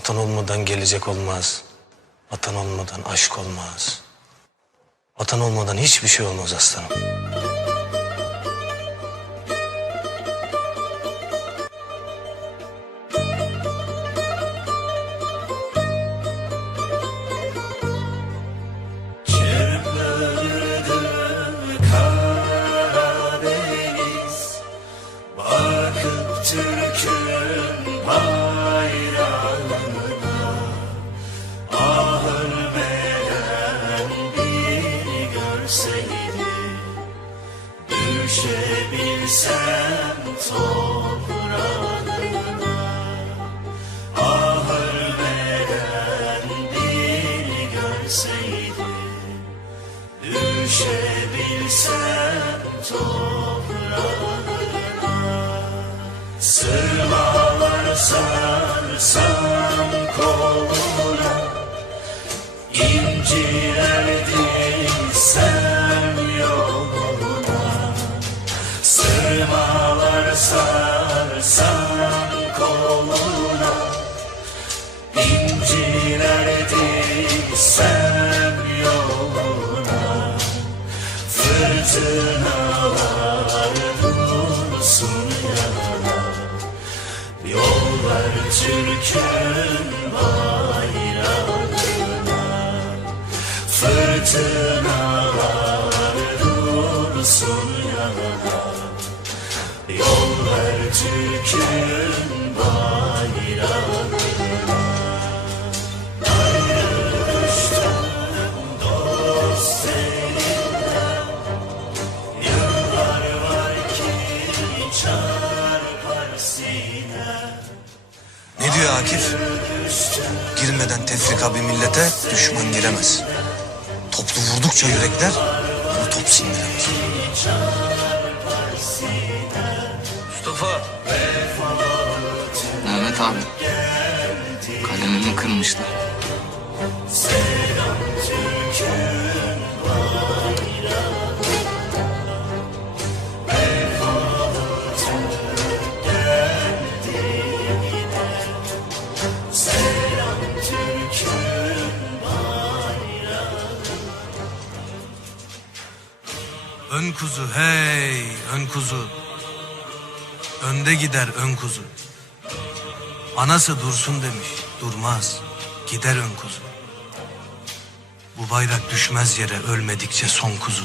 Vatan olmadan gelecek olmaz. Vatan olmadan aşk olmaz. Vatan olmadan hiçbir şey olmaz aslanım. Düşebilsem toprağına Ah ölmeden bir görseydi. Düşebilsem toprağına Sırmalar sarsam koluna İnciler Sırmalar sarsam koluna İnciler diksem yoluna. Fırtınalar dursun yana Yol ver Türk'ün bayrağına. Fırtınalar yana Yol ver Türk'ün bayrağına Ne diyor Akif? Girmeden tefrika bir millete düşman giremez. Toplu vurdukça yürekler onu top sindiremez. Mustafa. Mehmet abi. Kalemimi kırmışlar. Ön kuzu hey ön kuzu. Önde gider ön kuzu. Anası dursun demiş durmaz gider ön kuzu. Bu bayrak düşmez yere ölmedikçe son kuzu.